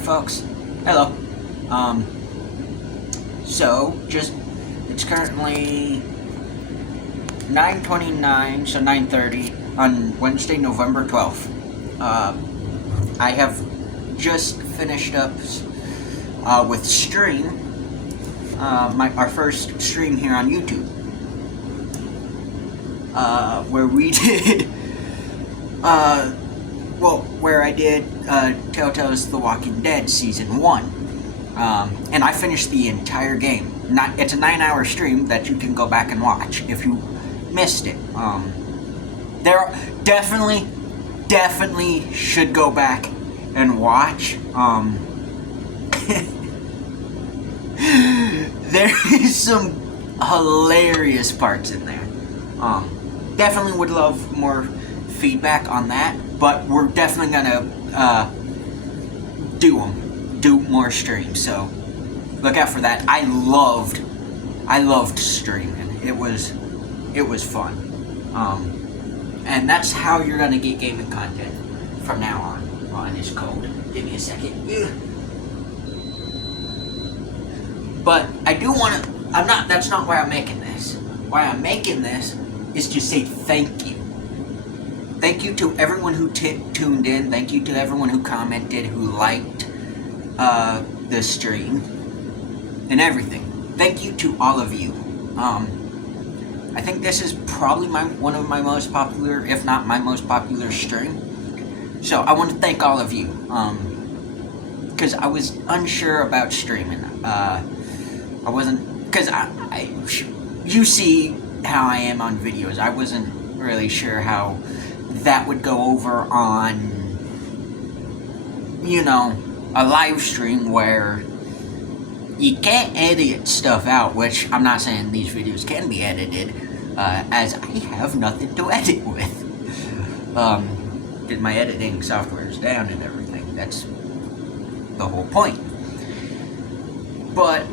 Alright folks, hello. It's currently 9:29, so 9:30 on Wednesday, November 12th. I have just finished up with stream, our first stream here on YouTube, where we did, where I did Telltale's The Walking Dead Season 1. And I finished the entire game. It's a 9-hour stream that you can go back and watch if you missed it. There definitely should go back and watch. There is some hilarious parts in there. Definitely would love more feedback on that, but we're definitely gonna do more streams, so look out for that. I loved streaming. It was fun. And that's how you're gonna get gaming content from now on. Oh, and it's cold. Give me a second. But I do want to. That's not why I'm making this. Why I'm making this is to say thank you. Thank you to everyone who tuned in. Thank you to everyone who commented, who liked the stream and everything. Thank you to all of you. I think this is probably one of my most popular, if not my most popular stream. So I want to thank all of you. Because I was unsure about streaming. I wasn't, because you see how I am on videos. I wasn't really sure how that would go over on, a live stream where you can't edit stuff out, which I'm not saying these videos can be edited, as I have nothing to edit with. Because my editing software is down and everything. That's the whole point. But,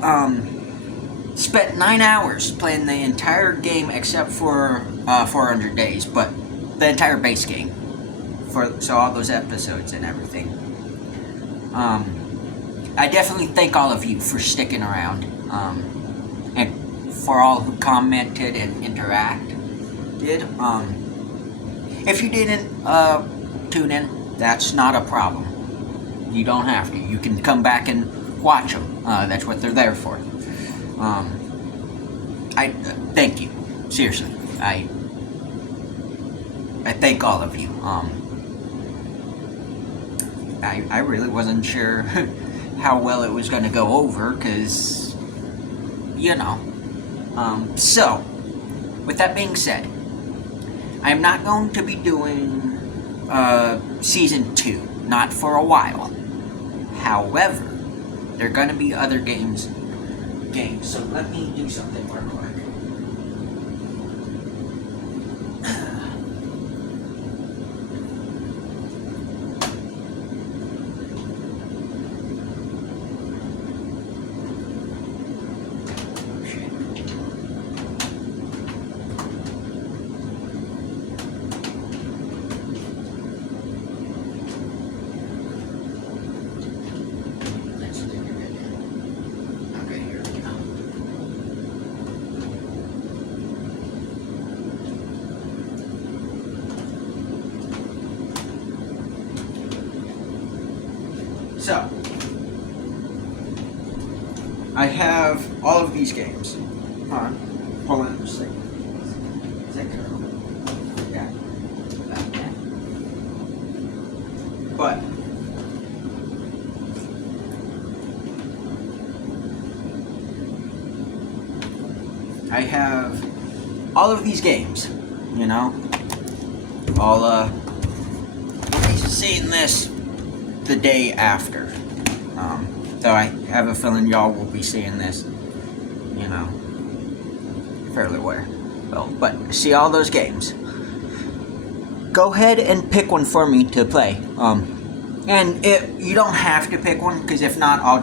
spent 9 hours playing the entire game except for 400 days, but the entire base game. So all those episodes and everything. I definitely thank all of you for sticking around, and for all who commented and interacted. If you didn't tune in, that's not a problem. You don't have to. You can come back and watch them. That's what they're there for. I thank you. Seriously, I thank all of you. I really wasn't sure how well it was going to go over, because, so, with that being said, I am not going to be doing Season 2, not for a while. However, there are going to be other games, so let me do something real quick. So, I have all of these games. Hold on just a second. Yeah. But, I have all of these games, all, we'll be seeing this the day after. So I have a feeling y'all will be seeing this, fairly well. But see all those games. Go ahead and pick one for me to play. And you don't have to pick one, because if not, I'll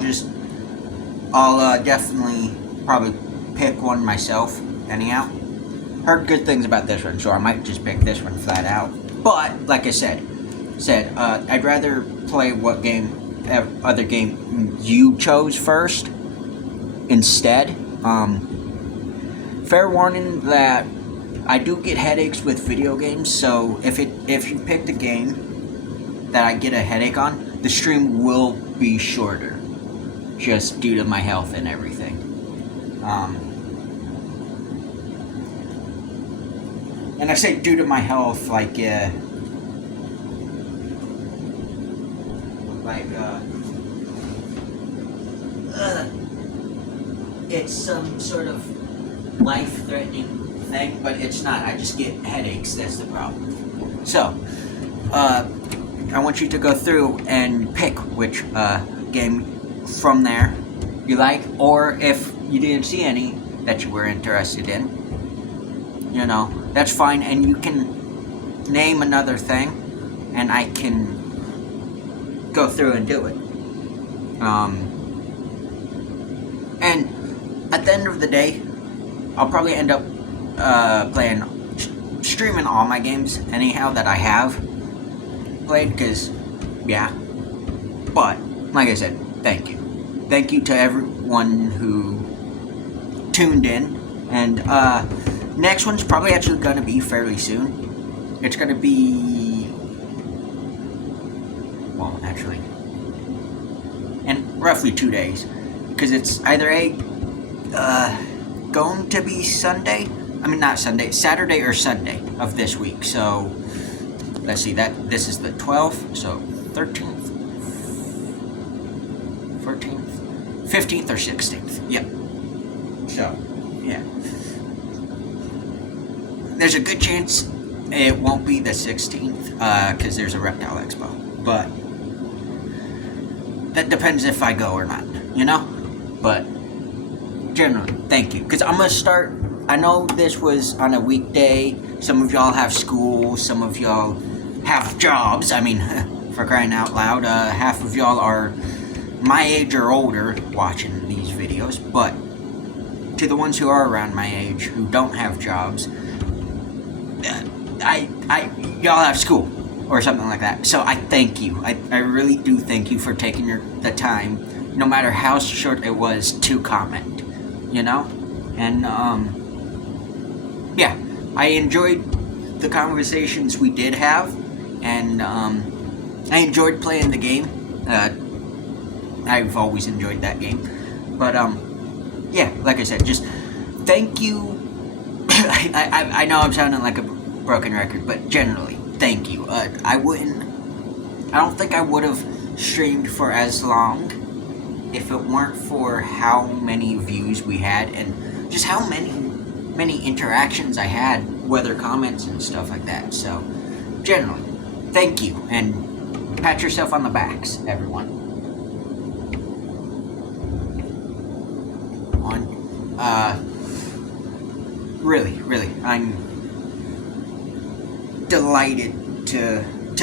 definitely probably pick one myself anyhow. Heard good things about this one, so I might just pick this one flat out. But like I said, I'd rather play what game other game you chose first instead. Fair warning that I do get headaches with video games, so if you picked a game that I get a headache on, the stream will be shorter, just due to my health and everything. And I say due to my health, like it's some sort of life-threatening thing, but it's not. I just get headaches. That's the problem. So, I want you to go through and pick which game from there you like, or if you didn't see any that you were interested in, you know, that's fine. And you can name another thing, and I can go through and do it. And at the end of the day, I'll probably end up streaming all my games anyhow that I have played, because, yeah. But, like I said, thank you. Thank you to everyone who tuned in. And, next one's probably actually going to be fairly soon. It's going to be, well, actually, in roughly 2 days. Because it's either going to be Sunday. I mean, not Sunday, Saturday or Sunday of this week. So, let's see, this is the 12th, so 13th, 14th, 15th or 16th. Yep. So, yeah. There's a good chance it won't be the 16th, because there's a Reptile Expo. But, that depends if I go or not, you know? But, generally, thank you. Because I'm going to start, I know this was on a weekday. Some of y'all have school. Some of y'all have jobs. I mean, for crying out loud, half of y'all are my age or older watching these videos. But, to the ones who are around my age, who don't have jobs, y'all have school. Or something like that. So, I thank you. I really do thank you for taking the time, no matter how short it was, to comment, you know? And, yeah, I enjoyed the conversations we did have, and, I enjoyed playing the game. I've always enjoyed that game. But, yeah, like I said, just thank you. I know I'm sounding like a broken record, but generally, thank you. I don't think I would have streamed for as long if it weren't for how many views we had and just how many interactions I had, whether comments and stuff like that. So, generally, thank you, and pat yourself on the backs, everyone. Really, I'm delighted to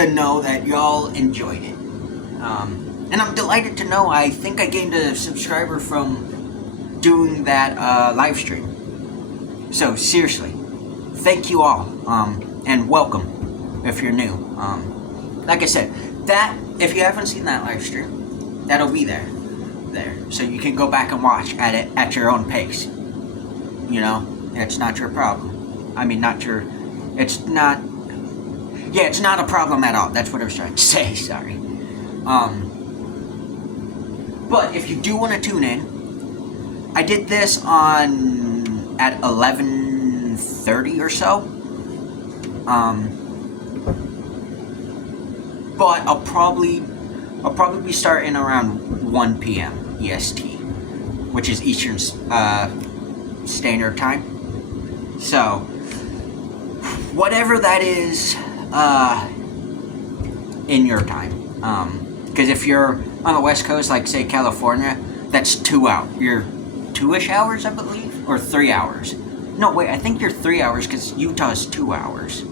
know that y'all enjoyed it. And I'm delighted to know I think I gained a subscriber from doing that live stream. So seriously, thank you all, and welcome if you're new. Like I said, that if you haven't seen that live stream, that'll be there, so you can go back and watch at it at your own pace. You know, it's not your problem. I mean, it's not a problem at all. That's what I was trying to say, sorry. But if you do want to tune in, I did this at 11:30 or so. But I'll probably be starting around 1 p.m. EST, which is Eastern Standard Time. So, whatever that is, in your time. Because if you're on the West Coast, like say California, that's 2 hours. You're 2-ish hours, I believe, or 3 hours. No, wait, I think you're 3 hours because Utah's 2 hours.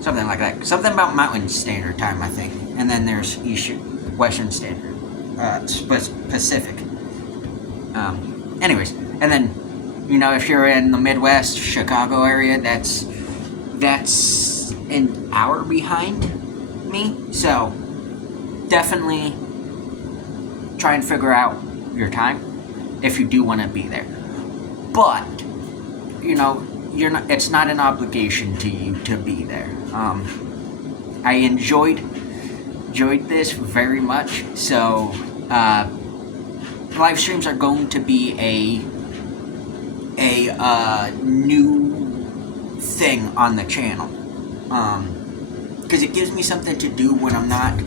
Something like that. Something about Mountain Standard Time, I think. And then there's Western Standard, Pacific. Anyways, and then, you know, if you're in the Midwest, Chicago area, that's an hour behind me. So, definitely try and figure out your time if you do want to be there. But you know, you're not. It's not an obligation to you to be there. I enjoyed this very much. So live streams are going to be a new thing on the channel. Because it gives me something to do when I'm not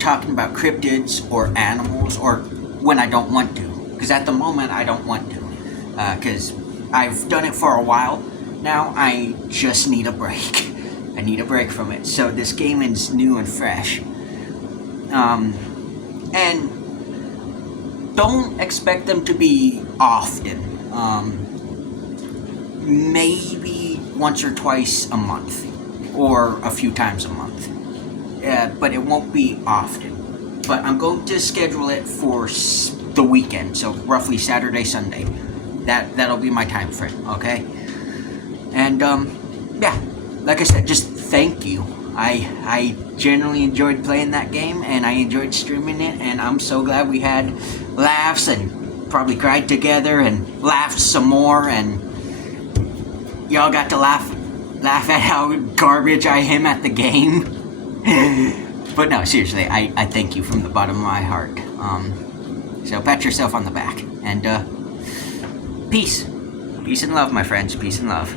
talking about cryptids or animals, or when I don't want to. Because at the moment I don't want to. Because I've done it for a while now. I just need a break. I need a break from it. So this game is new and fresh. And don't expect them to be often. Maybe once or twice a month, or a few times a month. But it won't be often. But I'm going to schedule it for the weekend, so roughly Saturday, Sunday. That'll be my time frame, okay? And yeah, like I said, just thank you. I genuinely enjoyed playing that game, and I enjoyed streaming it, and I'm so glad we had laughs and probably cried together and laughed some more, and y'all got to laugh at how garbage I am at the game. But no, seriously, I thank you from the bottom of my heart. So pat yourself on the back, and peace and love, my friends. Peace and love.